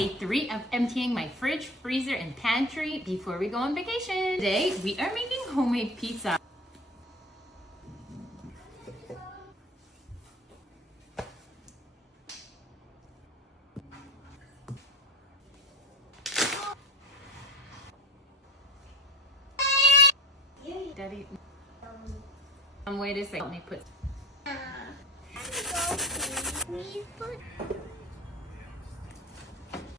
day 3 of emptying my fridge, freezer, and pantry before we go on vacation. Today, we are making homemade pizza. Daddy, wait a second, let me put... Please put